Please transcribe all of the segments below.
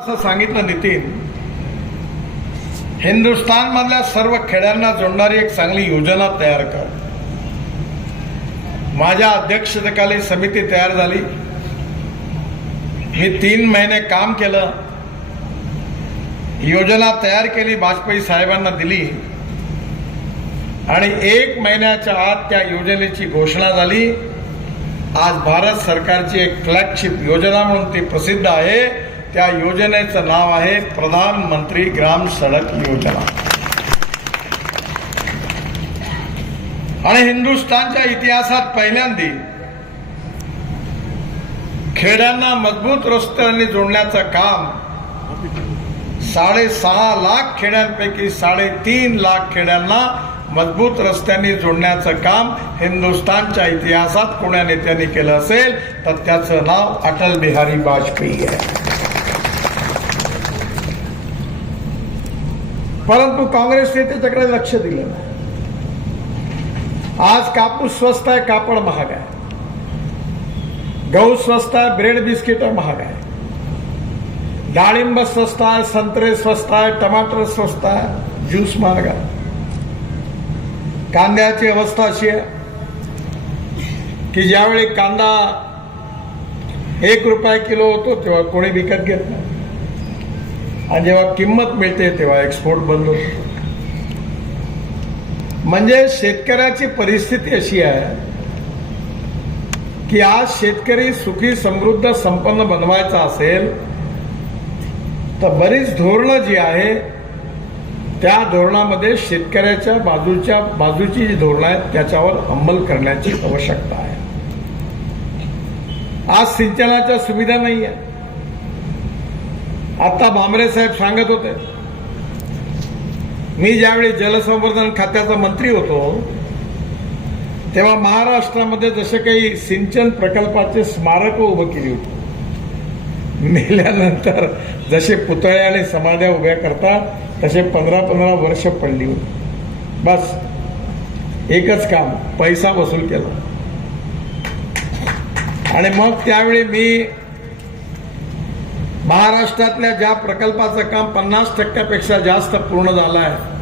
असं सांगितलं नितीन हिंदुस्थान मधल्या सर्व खेड्यांना जोडणारी एक चांगली योजना तयार कर. माझ्या अध्यक्षतेखाली समिती तयार झाली. मी तीन महिने काम केलं. योजना तयार केली वाजपेयी साहेबांना दिली. आणि एक महिन्याच्या आत त्या योजनेची घोषणा झाली. आज भारत सरकारची एक फ्लॅगशिप योजना म्हणून ती प्रसिद्ध आहे. त्या योजनेचं नाव आहे प्रधानमंत्री ग्राम सडक योजना. आणि हिंदुस्थानच्या इतिहासात पहिल्यांदी खेड्यांना मजबूत रस्त्यांनी जोडण्याचं काम साडेसहा लाख खेड्यांपैकी साडेतीन लाख खेड्यांना मजबूत रस्त्यांनी जोडण्याचं काम हिंदुस्थानच्या इतिहासात कोण्या नेत्यांनी केलं असेल तर त्याचं नाव अटल बिहारी वाजपेयी आहे. परंतु काँग्रेसने त्याच्याकडे लक्ष दिलं नाही. आज कापूस स्वस्त आहे कापड महाग आहे. गहू स्वस्त आहे ब्रेड बिस्किट महाग आहे. डाळिंब स्वस्त आहे संत्रे स्वस्त आहे टमाटर स्वस्त आहे ज्यूस महाग आहे. कांद्याची अवस्था अशी आहे की ज्यावेळी कांदा एक रुपया किलो होतो तेव्हा कोणी विकत घेत नाही. आणि जेव्हा किंमत मिळते तेव्हा एक्सपोर्ट बंद होतो. म्हणजे शेतकऱ्याची परिस्थिती अशी आहे की आज शेतकरी सुखी समृद्ध संपन्न बनवायचा असेल तर बरीच धोरणं जी आहे त्या धोरणामध्ये शेतकऱ्याच्या बाजूच्या बाजूची जी धोरणं आहेत त्याच्यावर अंमल करण्याची आवश्यकता आहे. आज सिंचनाच्या सुविधा नाही आहे आता भामरे साहेब सांगत होते मी ज्यावेळी जलसंवर्धन खात्याचा मंत्री होतो तेव्हा महाराष्ट्रामध्ये जसे काही सिंचन प्रकल्पाचे स्मारक उभं केली होती. मेल्यानंतर जसे पुतळे आणि समाध्या उभ्या करतात तसे पंधरा पंधरा वर्ष पडली होती. बस एकच काम पैसा वसूल केला. आणि मग त्यावेळी मी महाराष्ट्रातल्या ज्या प्रकल्पाचं काम पन्नास टक्क्यापेक्षा जास्त पूर्ण झालं आहे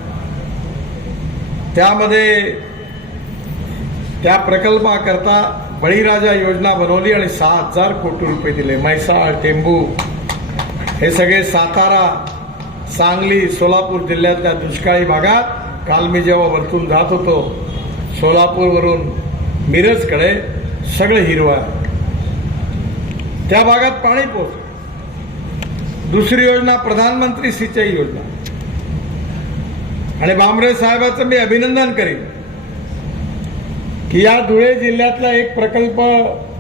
त्यामध्ये त्या प्रकल्पाकरता बळीराजा योजना बनवली आणि सहा हजार कोटी रुपये दिले. म्हैसाळ टेंबू हे सगळे सातारा सांगली सोलापूर जिल्ह्यातल्या दुष्काळी भागात काल मी जेव्हा वरतून जात होतो सोलापूरवरून मिरजकडे सगळं हिरवं त्या भागात पाणी पोहोच दुसरी योजना प्रधानमंत्री सिंचाई योजना. आणि बांबरे साहेबाचं मी अभिनंदन करीन की या धुळे जिल्ह्यातला एक प्रकल्प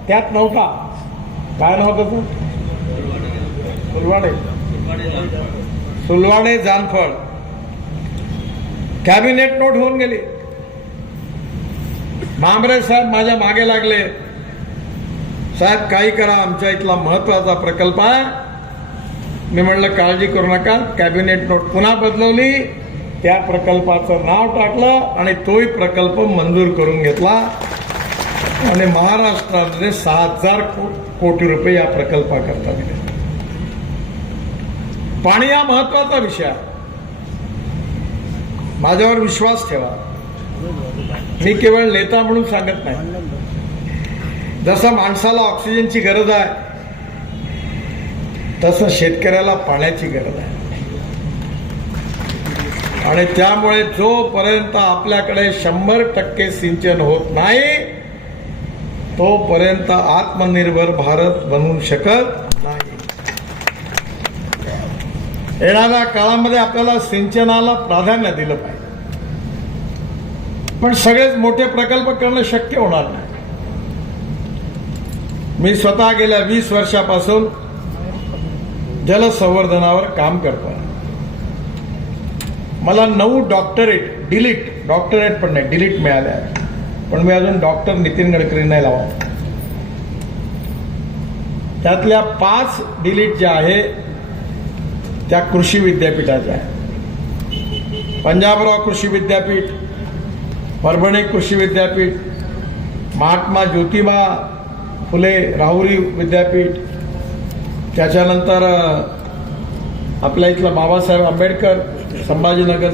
त्यात नव्हता. काय नव्हतं सुलवाडे. सुलवाडे जानफळ. कॅबिनेट नोट होऊन गेली. भांबरे साहेब माझ्या मागे लागले. साहेब काही करा आमच्या इथला महत्त्वाचा प्रकल्प आहे. मी म्हणलं काळजी करू नका कॅबिनेट नोट पुन्हा बदलवली त्या प्रकल्पाचं नाव टाकलं आणि तोही प्रकल्प मंजूर करून घेतला. आणि महाराष्ट्रामध्ये सहा हजार कोटी रुपये या प्रकल्पाकरता दिले. पाणी हा महत्त्वाचा विषय माझ्यावर विश्वास ठेवा. मी केवळ नेता म्हणून सांगत नाही. जसं माणसाला ऑक्सिजनची गरज आहे तसं शेतकऱ्याला पाण्याची गरज आहे. आणि त्यामुळे जोपर्यंत आपल्याकडे शंभर टक्के सिंचन होत नाही तोपर्यंत आत्मनिर्भर भारत बनवू शकत नाही. येणाऱ्या काळामध्ये आपल्याला सिंचनाला प्राधान्य दिलं पाहिजे. पण सगळेच मोठे प्रकल्प करणं शक्य होणार नाही. मी स्वतः गेल्या वीस वर्षापासून जलसंवर्धनावर काम करतोय. मला नऊ डॉक्टरेट डिलीट डॉक्टरेट पण नाही डिलीट मिळाल्या पण मी अजून डॉक्टर नितीन गडकरी नाही लावा त्यातल्या पाच डिलीट ज्या आहे त्या कृषी विद्यापीठाच्या आहे पंजाबराव कृषी विद्यापीठ परभणी कृषी विद्यापीठ महात्मा ज्योतिबा फुले राहुरी विद्यापीठ त्याच्यानंतर आपल्या इथलं बाबासाहेब आंबेडकर संभाजीनगर.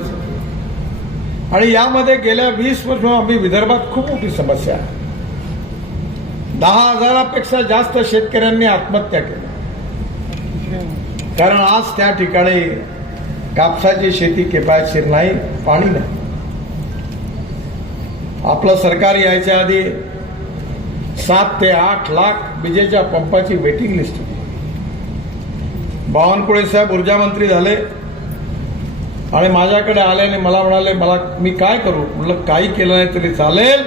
आणि यामध्ये गेल्या वीस वर्ष आम्ही विदर्भात खूप मोठी समस्या आहे. दहा हजारापेक्षा जास्त शेतकऱ्यांनी आत्महत्या केल्या कारण आज त्या ठिकाणी कापसाची शेती किफायतशीर नाही पाणी नाही. आपलं सरकार यायच्या आधी सात ते आठ लाख विजेच्या पंपाची वेटिंग लिस्ट होती. बावनकुळे साहेब ऊर्जा मंत्री झाले आणि माझ्याकडे आले आणि मला म्हणाले मला मी काय करू? म्हटलं काही केलं नाही तरी चालेल.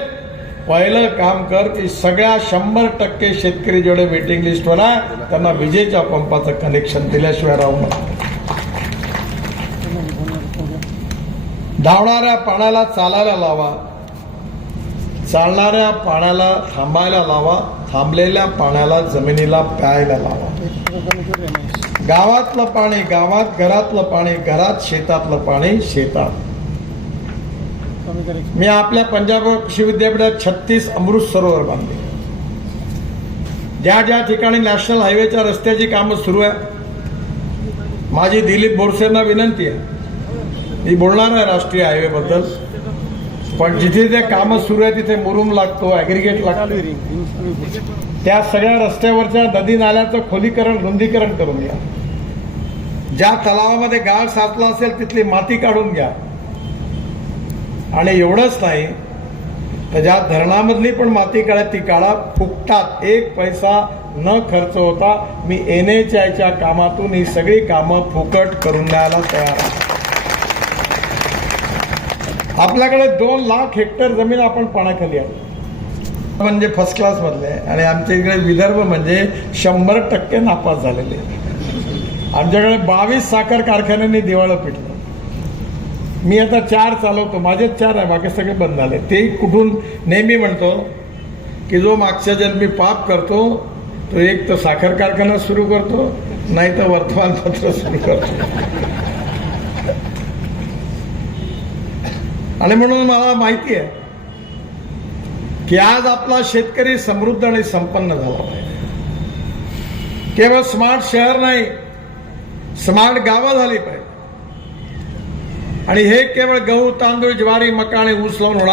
पहिलं काम कर की सगळ्या शंभर टक्के शेतकरी जेवढे वेटिंग लिस्टवर आहे त्यांना विजेच्या पंपाचं कनेक्शन दिल्याशिवाय राहू नका. धावणाऱ्या पाण्याला चालायला लावा. चालणाऱ्या पाण्याला थांबायला लावा. थांबलेल्या पाण्याला जमिनीला प्यायला लावा. गावातलं पाणी गावात घरातलं पाणी घरात शेतातलं पाणी शेतात. मी आपल्या पंजाब कृषी विद्यापीठात छत्तीस अमृत सरोवर बांधले. ज्या ज्या ठिकाणी नॅशनल हायवेच्या रस्त्याची कामं सुरू आहे माझी दिलीप बोरसेंना विनंती आहे. मी बोलणार आहे राष्ट्रीय हायवेबद्दल. पण जिथे ते कामं सुरू आहे तिथे मुरुम लागतो ऍग्रिगेट लागतो. त्या सगळ्या रस्त्यावरच्या नदी नाल्याचं खोलीकरण रुंदीकरण करून घ्या. ज्या तलावामध्ये गाळ साचला असेल तिथली माती काढून घ्या. आणि एवढंच नाही तर ज्या धरणामधली पण माती काढा ती काढा. फुकटात एक पैसा न खर्च होता मी एन एच आयच्या कामातून ही सगळी कामं फुकट करून द्यायला तयार आहे. आपल्याकडे दोन लाख हेक्टर जमीन आपण पाण्याखाली आहे. म्हणजे फर्स्ट क्लास मधले आणि आमच्या इकडे विदर्भ म्हणजे शंभर टक्के नापास झालेले आमच्याकडे बावीस साखर कारखान्यांनी दिवाळं पिटलं. मी आता चार चालवतो. माझेच चार आहे. बाकी सगळे बंद झाले. ते कुठून नेहमी म्हणतो की जो मागच्या जन्मी पाप करतो तो एक तर साखर कारखाना सुरू करतो नाही तर वर्तमानपत्र सुरू करतो. आणि म्हणून मला माहिती आहे की आज आपला शेतकरी समृद्ध आणि संपन्न झाला पाहिजे. केवळ स्मार्ट शहर नाही स्मार्ट गावं झाली पाहिजे. आणि हे केवळ गहू तांदूळ ज्वारी मका आणि ऊस लावून होणार